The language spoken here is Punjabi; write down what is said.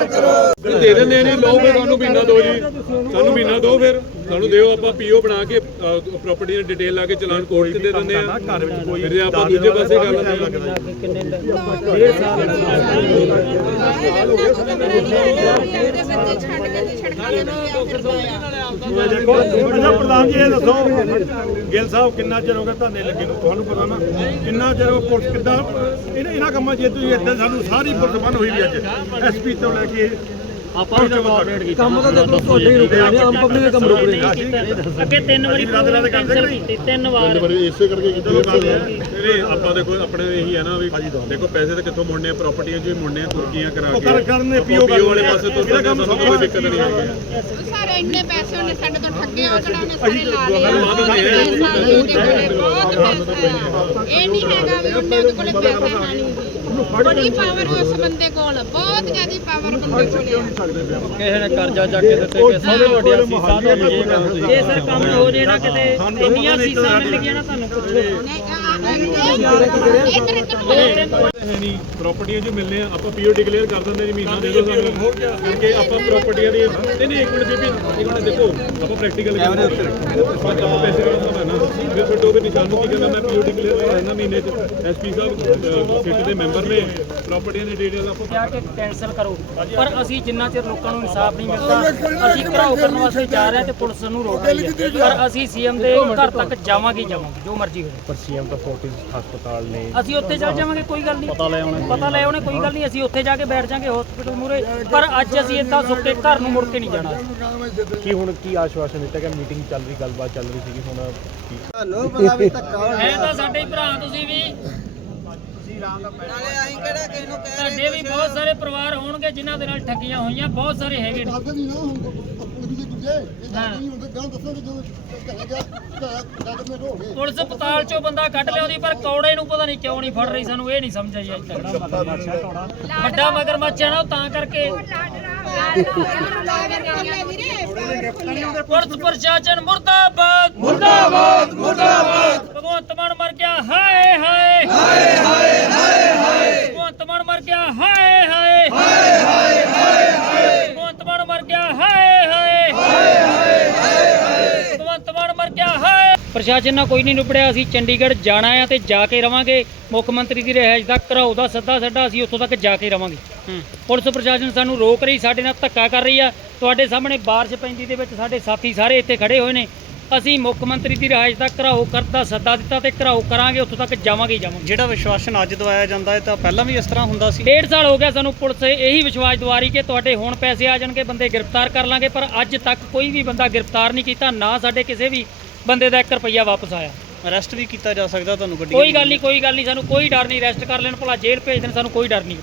ਦੇ ਦਿੰਦੇ ਆ ਨਹੀਂ ਲਓ ਫਿਰ ਸਾਨੂੰ ਮਹੀਨਾ ਦਿਓ ਜੀ ਸਾਨੂੰ ਮਹੀਨਾ ਦਿਓ ਫਿਰ ਸਾਨੂੰ ਦਿਓ ਆਪਾਂ ਪੀਓ ਬਣਾ ਕੇ ਪ੍ਰਾਪਰਟੀ ਦੀ ਡਿਟੇਲ ਲਾ ਕੇ ਚਲਾਨ ਕੋਰਟ 'ਚ ਦੇ ਦਿੰਦੇ ਆ ਘਰ ਵਿੱਚ ਕੋਈ ਫਿਰ ਜੇ ਆਪਾਂ ਦੂਜੇ ਪਾਸੇ ਗੱਲ। ਇਹ ਦੇਖੋ ਅੱਛਾ ਪ੍ਰਧਾਨ ਜੀ ਇਹ ਦੱਸੋ ਗਿੱਲ ਸਾਹਿਬ ਕਿੰਨਾ ਚਿਰ ਹੋ ਗਿਆ ਧਰਨੇ ਲੱਗੇ ਨੂੰ? ਤੁਹਾਨੂੰ ਪਤਾ ਨਾ ਕਿੰਨਾ ਚਿਰ ਹੋ ਪੁਲਿਸ ਕਿੱਦਾਂ ਇਹਨਾਂ ਇਹਨਾਂ ਕੰਮਾਂ 'ਚ ਜੇ ਤੁਸੀਂ ਇੱਦਾਂ ਸਾਨੂੰ ਸਾਰੀ ਪੁਲਿਸ ਬੰਨ ਹੋਈ ਵੀ ਅੱਜ ਐਸਪੀ ਤੋਂ ਲੈ ਕੇ ਆਪਾਂ ਵੀ ਕੋਆਪਰੇਟ ਕੀਤਾ। ਕੰਮ ਤਾਂ ਦੇਖੋ ਤੁਹਾਡੇ ਹੀ ਰੁਕ ਰਹੇ ਨੇ ਆਮ ਪਬਲਿਕ ਦੇ ਕੰਮ ਰੁਕ ਰਹੇ ਨੇ। ਅੱਗੇ ਤਿੰਨ ਵਾਰੀ ਕਰਦੇ ਕੈਂਸਲ ਕੀਤੀ ਤਿੰਨ ਵਾਰ। ਇਸੇ ਕਰਕੇ ਇਹ ਆਪਾਂ ਦੇਖੋ ਆਪਣੇ ਇਹੀ ਹੈ ਨਾ ਵੀ ਦੇਖੋ ਪੈਸੇ ਤਾਂ ਕਿੱਥੋਂ ਮੁੜਨੇ ਆ ਪ੍ਰਾਪਰਟੀਆਂ ਵੀ ਮੁੜਨੇ ਆ ਤੁਰਕੀਆਂ ਕਰਾ ਉਹ ਕੇ। ਕਰ ਕਰਨੇ ਪੀਓ ਵਾਲੇ ਪਾਸੇ ਤੋਂ ਇਹਦਾ ਕੰਮ ਸਾਨੂੰ ਕੋਈ ਦਿੱਕਤ ਨਹੀਂ ਹੈਗੀ ਸਾਰੇ ਇੰਨੇ ਪੈਸੇ ਉਹਨੇ ਸਾਡੇ ਤੋਂ ਠੱਗੇ ਆ ਜਿਹੜਾ ਉਹਨੇ ਸਾਰੇ ਲਾ ਲਏ ਬਹੁਤ ਪੈਸਾ। ਇਹ ਨਹੀਂ ਹੈਗਾ ਵੀ ਉਹਨੇ ਉਹਦੇ ਕੋਲੇ ਪੈਸਾ ਹੈ ਨਹੀਂ। ਬੜੀ ਪਾਵਰ ਉਸ ਬੰਦੇ ਕੋਲ ਬਹੁਤ ਜ਼ਿਆਦਾ ਪਾਵਰ ਬੰਦੇ ਕੋਲੇ। ਕਿਸੇ ਨੇ ਕਰਜ਼ਾ ਚੱਕ ਕੇ ਦਿੱਤੇ ਕਿ ਸਭ ਤੋਂ ਵੱਡੀਆਂ ਸੀਸਾਂ ਤੋਂ ਇਹ ਤੁਸੀਂ ਜੇ ਸਰ ਕੰਮ ਹੋ ਜੇ ਨਾ ਕਿਤੇ ਇੰਨੀਆਂ ਸੀਸਾਂ ਮਿਲ ਗਈਆਂ ਨਾ ਤੁਹਾਨੂੰ ਪੁੱਛੋ। ਨਹੀਂ, ਆ- ਆ- ਇਹ- ਨੂੰ ਹੈ ਨਹੀਂ ਪ੍ਰਾਪਰਟੀਆਂ 'ਚ ਮਿਲਨੇ ਆ ਆਪਾਂ ਪੀਓ ਡਿਕਲੇਅਰ ਕਰ ਦਿੰਦੇ ਜੀ ਮਹੀਨਾ ਦੇ। ਦਿਓ ਸਾਨੂੰ ਕਿਉਂਕਿ ਆਪਾਂ ਪ੍ਰਾਪਰਟੀਆਂ ਦੀ ਨਹੀਂ ਨਹੀਂ ਇੱਕ ਮਿੰਟ ਬੀਬੀ ਇੱਕ ਮਿੰਟ ਦੇਖੋ ਆਪਾਂ ਪ੍ਰੈਕਟੀਕਲ ਕੈਮਰੇ ਉੱਤੇ ਆਪਾਂ ਪੈਸੇ ਦਾ ਤਾਂ ਨਾ। ਫਿਰ ਛੱਡੋ ਵੀ ਨਿਸ਼ਾਨ ਨੂੰ ਕੀ ਕਹਿੰਦਾ ਮੈਂ ਪੀਓ ਡਿਕਲੇਅਰ ਕਰ ਦਿੰਦਾ ਮਹੀਨੇ 'ਚ। ਐਸਪੀ ਸਾਹਿਬ ਸਿੱਟ ਦੇ ਮੈਂਬਰ ਨੇ ਪ੍ਰਾਪਰਟੀਆਂ ਦੀ ਡਿਟੇਲ ਆਪਾਂ ਕਿਹਾ ਕਿ ਕੈਂਸਲ ਕਰੋ। ਪਰ ਅਸੀਂ ਜਿੰਨਾ ਚਿਰ ਲੋਕਾਂ ਨੂੰ ਇਨਸਾਫ ਨਹੀਂ ਮਿਲਦਾ ਅਸੀਂ ਘਰਾਓ ਕਰਨ ਵਾਸਤੇ ਜਾ ਰਹੇ ਹਾਂ ਤੇ ਪੁਲਿਸ ਨੂੰ ਰੋਕ ਰਹੀ ਹੈ ਪਰ ਅਸੀਂ ਸੀਐਮ ਦੇ ਘਰ ਤੱਕ ਜਾਵਾਂਗੇ ਜਾਵਾਂਗੇ ਜੋ ਮਰਜ਼ੀ ਹੋਵੇ। ਪਰ ਸੀਐਮ ਤਾਂ ਫੋਰਟਿਸ ਹਸਪਤਾਲ ਨੇ। ਅਸੀਂ ਉੱਥੇ ਚੱਲ ਜਾਵਾਂਗੇ ਕੋਈ ਗੱਲ ਨਹੀਂ। ਪਤਾ ਲੈ ਆਉਣਾ ਪਤਾ ਲੈ ਆਉਣੇ ਕੋਈ ਗੱਲ ਨਹੀਂ ਅਸੀਂ ਉੱਥੇ ਜਾ ਕੇ ਬੈਠ ਜਾਾਂਗੇ ਹਸਪੀਟਲ ਮੂਰੇ ਪਰ ਅੱਜ ਅਸੀਂ ਇੱਦਾਂ ਸੁੱਕੇ ਘਰ ਨੂੰ ਮੁੜ ਕੇ ਨਹੀਂ ਜਾਣਾ। ਕੀ ਹੁਣ ਕੀ ਆਸ਼ਵਾਸਨ ਦਿੱਤਾ ਕਿ ਮੀਟਿੰਗ ਚੱਲ ਰਹੀ ਗੱਲਬਾਤ ਚੱਲ ਰਹੀ ਸੀਗੀ ਹੁਣ ਕੀ? ਹੈ ਤਾਂ ਸਾਡੇ ਹੀ ਭਰਾ ਤੁਸੀਂ ਵੀ ਸਾਡੇ ਵੀ ਬਹੁਤ ਸਾਰੇ ਪਰਿਵਾਰ ਹੋਣਗੇ ਜਿਨ੍ਹਾਂ ਦੇ ਨਾਲ ਠੱਗੀਆਂ ਹੋਈਆਂ ਬਹੁਤ ਸਾਰੇ ਹੈਗੇ ਨੇ। ਪੁਲਿਸ ਪਤਾਲ ਚੋਂ ਬੰਦਾ ਕੱਢ ਲਿਆ ਉਹਦੀ ਪਰ ਕੌੜੇ ਨੂੰ ਪਤਾ ਨਹੀਂ ਕਿਉਂ ਨਹੀਂ ਫੜ ਰਹੀ ਸਾਨੂੰ ਇਹ ਨਹੀਂ ਸਮਝ ਆਈ ਅੱਜ ਤੱਕ। ਵੱਡਾ ਮਗਰਮੱਛ ਹੈ ਨਾ ਉਹ ਤਾਂ ਕਰਕੇ। ਪੁਲਿਸ ਪ੍ਰਸ਼ਾਸਨ ਮੁਰਦਾਬਾਦ। ਮੁਰਦਾਬਾਦ ਮੁਰਦਾਬਾਦ। ਭਗਵੰਤ ਮਾਨ ਮਰ ਗਿਆ ਹਾਏ। ਹਾਏ ਹਾਏ ਹਾਏ ਹਾਏ ਭਗਵੰਤ ਮਾਨ ਮਰ ਗਿਆ ਹਾਏ ਹਾਏ ਹਾਏ ਹਾਏ ਭਗਵੰਤ ਮਾਨ ਮਰ ਗਿਆ ਹਾਏ ਪ੍ਰਸ਼ਾਸਨ ਨਾਲ ਕੋਈ ਨਹੀਂ ਨਿਬੜਿਆ ਅਸੀਂ ਚੰਡੀਗੜ੍ਹ ਜਾਣਾ ਆ ਤੇ ਜਾ ਕੇ ਰਵਾਂਗੇ। ਮੁੱਖ ਮੰਤਰੀ ਦੀ ਰਿਹਾਇਸ਼ ਦਾ ਘਰਾਓ ਦਾ ਸੱਦਾ ਸੱਡਾ ਅਸੀਂ ਉੱਥੋਂ ਤੱਕ ਜਾ ਕੇ ਰਵਾਂਗੇ। ਪੁਲਿਸ ਪ੍ਰਸ਼ਾਸਨ ਸਾਨੂੰ ਰੋਕ ਰਹੀ ਸਾਡੇ ਨਾਲ ਧੱਕਾ ਕਰ ਰਹੀ ਆ। ਤੁਹਾਡੇ ਸਾਹਮਣੇ ਬਾਰਿਸ਼ ਪੈਂਦੀ ਦੇ ਵਿੱਚ ਸਾਡੇ ਸਾਥੀ ਸਾਰੇ ਇੱਥੇ ਖੜੇ ਹੋਏ ਨੇ। ਅਸੀਂ ਮੁੱਖ ਮੰਤਰੀ ਦੀ ਰਿਹਾਇਸ਼ ਦਾ ਘਰਾਓ ਕਰਦਾ ਸੱਦਾ ਦਿੱਤਾ ਤੇ ਘਰਾਓ ਕਰਾਂਗੇ ਉੱਥੋਂ ਤੱਕ ਜਾਵਾਂਗੇ ਹੀ ਜਾਵਾਂਗੇ। ਜਿਹੜਾ ਵਿਸ਼ਵਾਸਨ ਅੱਜ ਦਵਾਇਆ ਜਾਂਦਾ ਹੈ ਤਾਂ ਪਹਿਲਾਂ ਵੀ ਇਸ ਤਰ੍ਹਾਂ ਹੁੰਦਾ ਸੀ? ਡੇਢ ਸਾਲ ਹੋ ਗਿਆ ਸਾਨੂੰ ਪੁਲਿਸ ਇਹੀ ਵਿਸ਼ਵਾਸ ਦਿਵਾਰੀ ਕਿ ਤੁਹਾਡੇ ਹੁਣ ਪੈਸੇ ਆ ਜਾਣਗੇ ਬੰਦੇ ਗ੍ਰਿਫਤਾਰ ਕਰ ਲਾਂਗੇ ਪਰ ਅੱਜ ਤੱਕ ਕੋਈ ਵੀ ਬੰਦਾ ਗ੍ਰਿਫਤਾਰ ਨਹੀਂ ਕੀਤਾ ਨਾ ਸਾਡੇ ਕਿਸੇ ਵੀ ਬੰਦੇ ਦਾ 1 ਰੁਪਈਆ ਵਾਪਸ ਆਇਆ। ਅਰੈਸਟ ਵੀ ਕੀਤਾ ਜਾ ਸਕਦਾ ਤੁਹਾਨੂੰ ਗੱਡੀ ਕੋਈ ਗੱਲ ਨਹੀਂ ਕੋਈ ਗੱਲ ਨਹੀਂ ਸਾਨੂੰ ਕੋਈ ਡਰ ਨਹੀਂ ਰੈਸਟ ਕਰ ਲੈਣ ਭਲਾ ਜੇਲ੍ਹ ਭੇਜ ਦੇਣ ਸਾਨੂੰ ਕੋਈ ਡਰ ਨਹੀਂ।